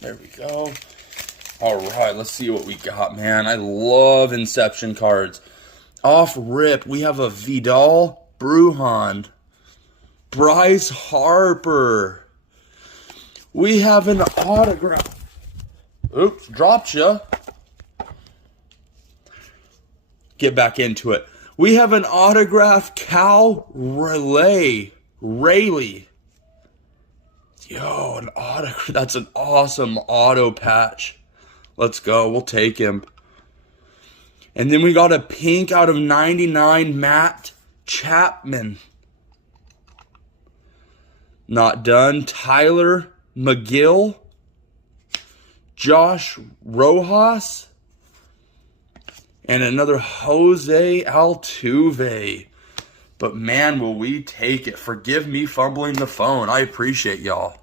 There we go. All right, let's see what we got, man. I love Inception cards. Off rip, we have a Vidal Brujan. Bryce Harper. We have an autograph. Oops, dropped ya. Get back into it. We have an autograph Cal Raleigh. Yo, an autograph. That's an awesome auto patch. Let's go. We'll take him. And then we got a pink out of 99, Matt Chapman. Not done. Tyler McGill. Josh Rojas. And another Jose Altuve. But man, will we take it. Forgive me fumbling the phone. I appreciate y'all.